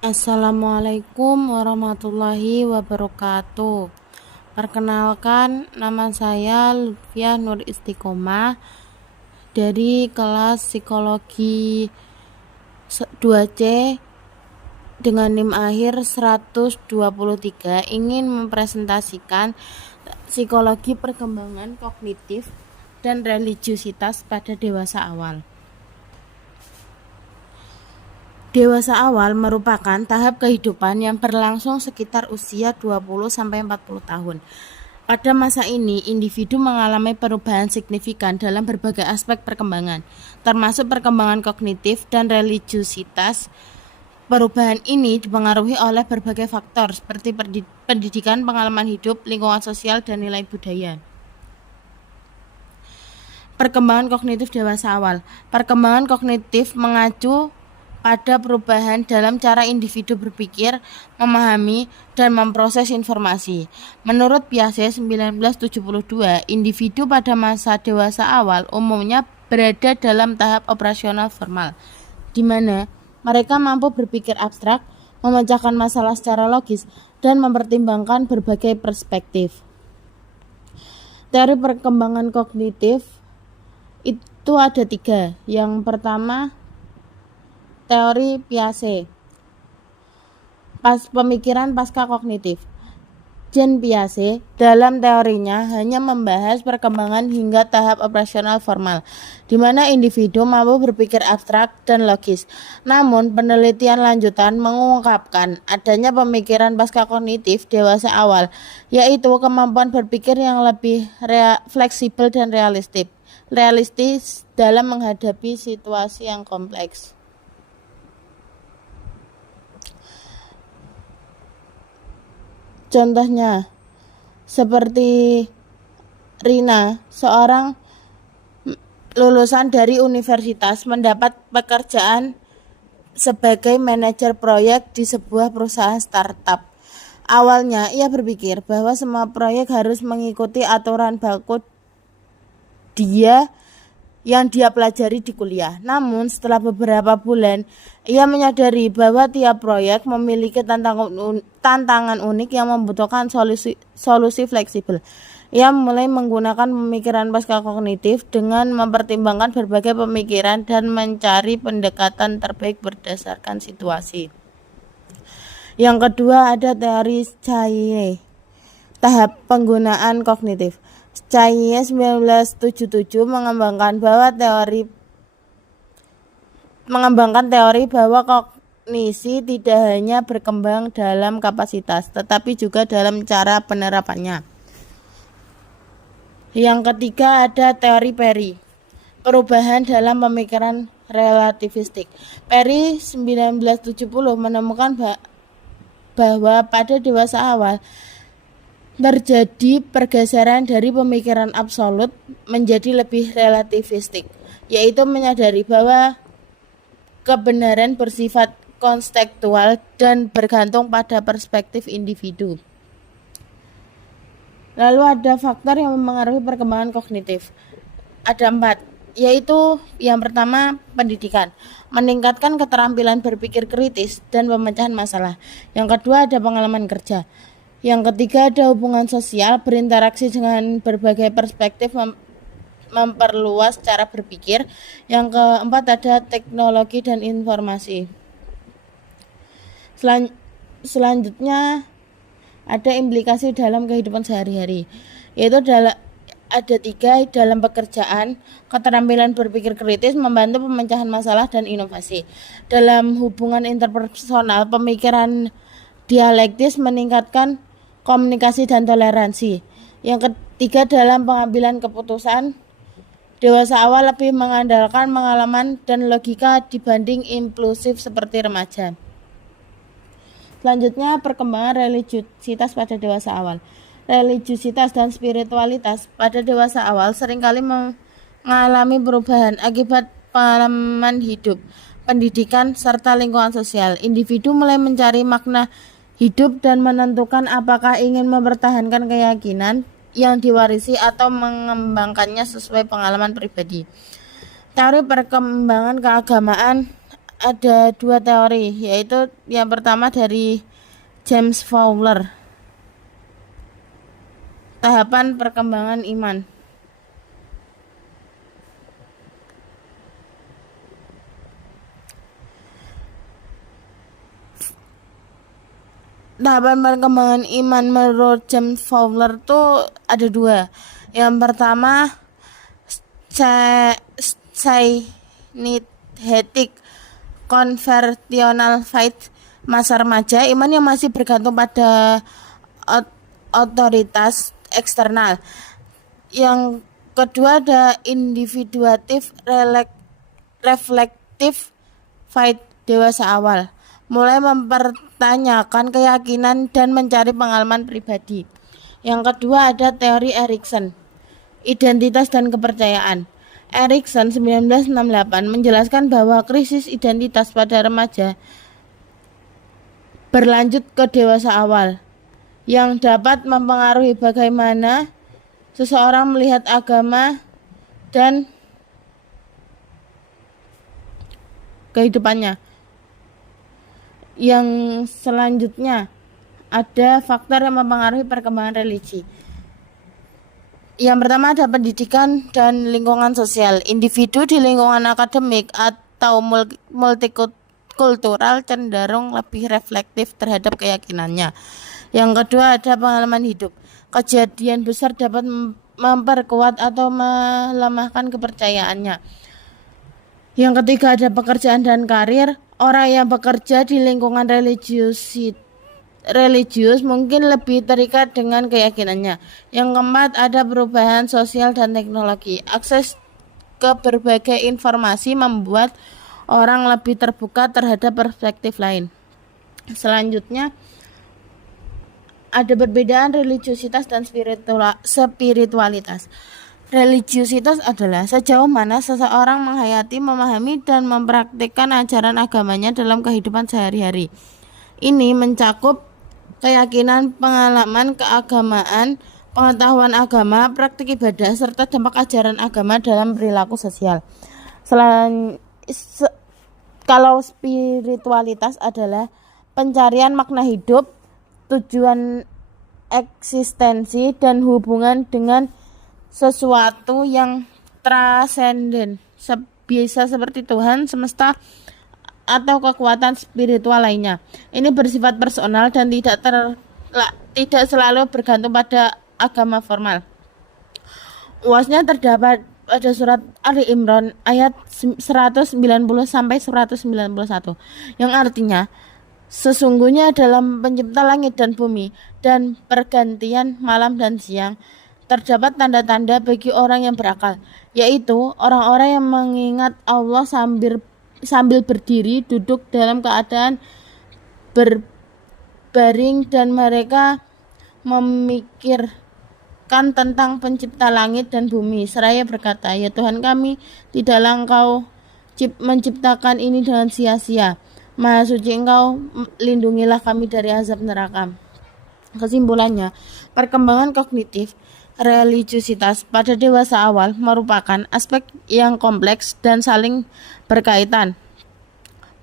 Assalamualaikum warahmatullahi wabarakatuh. Perkenalkan, nama saya Lutfiah Nur Istiqomah dari kelas Psikologi 2C dengan NIM akhir 123, ingin mempresentasikan psikologi perkembangan kognitif dan religiusitas pada dewasa awal. Dewasa awal merupakan tahap kehidupan yang berlangsung sekitar usia 20-40 tahun. Pada masa ini, individu mengalami perubahan signifikan dalam berbagai aspek perkembangan, termasuk perkembangan kognitif dan religiusitas. Perubahan ini dipengaruhi oleh berbagai faktor seperti pendidikan, pengalaman hidup, lingkungan sosial, dan nilai budaya. Perkembangan kognitif dewasa awal. Perkembangan kognitif mengacu pada perubahan dalam cara individu berpikir, memahami, dan memproses informasi. Menurut Piaget 1972, individu pada masa dewasa awal umumnya berada dalam tahap operasional formal, di mana mereka mampu berpikir abstrak, memecahkan masalah secara logis, dan mempertimbangkan berbagai perspektif. Teori perkembangan kognitif itu ada 3. Yang pertama, teori Piaget, pemikiran pasca kognitif. Jean Piaget dalam teorinya hanya membahas perkembangan hingga tahap operasional formal, di mana individu mampu berpikir abstrak dan logis. Namun, penelitian lanjutan mengungkapkan adanya pemikiran pasca kognitif dewasa awal, yaitu kemampuan berpikir yang lebih fleksibel dan realistis dalam menghadapi situasi yang kompleks. Contohnya, seperti Rina, seorang lulusan dari universitas, mendapat pekerjaan sebagai manajer proyek di sebuah perusahaan startup. Awalnya, ia berpikir bahwa semua proyek harus mengikuti aturan baku yang dia pelajari di kuliah. Namun setelah beberapa bulan, ia menyadari bahwa tiap proyek memiliki tantangan unik yang membutuhkan solusi fleksibel. Ia mulai menggunakan pemikiran pasca kognitif dengan mempertimbangkan berbagai pemikiran dan mencari pendekatan terbaik berdasarkan situasi. Yang kedua ada teori Chayes, tahap penggunaan kognitif. Chayes 1977 mengembangkan teori bahwa kognisi tidak hanya berkembang dalam kapasitas, tetapi juga dalam cara penerapannya. Yang ketiga ada teori Perry, perubahan dalam pemikiran relativistik. Perry 1970 menemukan bahwa pada dewasa awal terjadi pergeseran dari pemikiran absolut menjadi lebih relativistik, yaitu menyadari bahwa kebenaran bersifat konstekstual dan bergantung pada perspektif individu. Lalu ada faktor yang mempengaruhi perkembangan kognitif. Ada 4, yaitu yang pertama pendidikan, meningkatkan keterampilan berpikir kritis dan pemecahan masalah. Yang kedua ada pengalaman kerja. Yang ketiga ada hubungan sosial, berinteraksi dengan berbagai perspektif memperluas cara berpikir. Yang keempat ada teknologi dan informasi. Selanjutnya ada implikasi dalam kehidupan sehari-hari, yaitu ada 3 dalam pekerjaan, keterampilan berpikir kritis, membantu pemecahan masalah, dan inovasi. Dalam hubungan interpersonal, pemikiran dialektis meningkatkan komunikasi dan toleransi. Yang ketiga dalam pengambilan keputusan, dewasa awal lebih mengandalkan pengalaman dan logika dibanding impulsif seperti remaja. Selanjutnya perkembangan religiusitas pada dewasa awal. Religiusitas dan spiritualitas pada dewasa awal seringkali mengalami perubahan akibat pengalaman hidup, pendidikan, serta lingkungan sosial. Individu mulai mencari makna hidup dan menentukan apakah ingin mempertahankan keyakinan yang diwarisi atau mengembangkannya sesuai pengalaman pribadi. Teori perkembangan keagamaan ada dua teori, yaitu yang pertama dari James Fowler, tahapan perkembangan iman. Tahapan perkembangan iman menurut James Fowler tuh ada dua. Yang pertama, Sinaitic conversional faith, masa remaja, iman yang masih bergantung pada otoritas eksternal. Yang kedua ada individuatif reflektif faith, dewasa awal, mulai mempertanyakan keyakinan dan mencari pengalaman pribadi. Yang kedua ada teori Erikson, identitas dan kepercayaan. Erikson 1968 menjelaskan bahwa krisis identitas pada remaja berlanjut ke dewasa awal, yang dapat mempengaruhi bagaimana seseorang melihat agama dan kehidupannya. Yang selanjutnya ada faktor yang mempengaruhi perkembangan religi. Yang pertama ada pendidikan dan lingkungan sosial. Individu di lingkungan akademik atau multikultural cenderung lebih reflektif terhadap keyakinannya. Yang kedua ada pengalaman hidup. Kejadian besar dapat memperkuat atau melemahkan kepercayaannya. Yang ketiga ada pekerjaan dan karir. Orang yang bekerja di lingkungan religius mungkin lebih terikat dengan keyakinannya. Yang keempat ada perubahan sosial dan teknologi. Akses ke berbagai informasi membuat orang lebih terbuka terhadap perspektif lain. Selanjutnya ada perbedaan religiusitas dan spiritualitas. Religiusitas adalah sejauh mana seseorang menghayati, memahami, dan mempraktikkan ajaran agamanya dalam kehidupan sehari-hari. Ini mencakup keyakinan, pengalaman keagamaan, pengetahuan agama, praktik ibadah, serta dampak ajaran agama dalam perilaku sosial. Kalau spiritualitas adalah pencarian makna hidup, tujuan eksistensi, dan hubungan dengan sesuatu yang transenden, bisa seperti Tuhan, semesta, atau kekuatan spiritual lainnya. Ini bersifat personal dan tidak selalu bergantung pada agama formal. Uasnya terdapat pada surat Ali Imran ayat 190 sampai 191, yang artinya sesungguhnya dalam pencipta langit dan bumi dan pergantian malam dan siang terdapat tanda-tanda bagi orang yang berakal, yaitu orang-orang yang mengingat Allah sambil berdiri, duduk dalam keadaan berbaring, dan mereka memikirkan tentang pencipta langit dan bumi seraya berkata, ya Tuhan kami, tidaklah Engkau menciptakan ini dengan sia-sia. Maha suci Engkau, lindungilah kami dari azab neraka. Kesimpulannya, perkembangan kognitif religiusitas pada dewasa awal merupakan aspek yang kompleks dan saling berkaitan.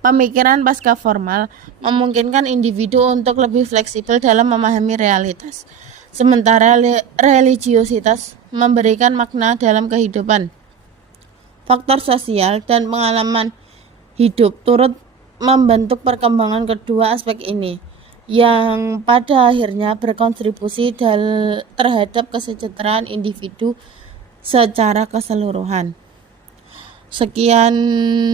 Pemikiran pasca formal memungkinkan individu untuk lebih fleksibel dalam memahami realitas, sementara religiusitas memberikan makna dalam kehidupan. Faktor sosial dan pengalaman hidup turut membentuk perkembangan kedua aspek ini, yang pada akhirnya berkontribusi terhadap kesejahteraan individu secara keseluruhan. Sekian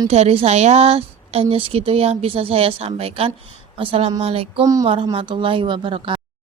dari saya, hanya segitu yang bisa saya sampaikan. Wassalamualaikum warahmatullahi wabarakatuh.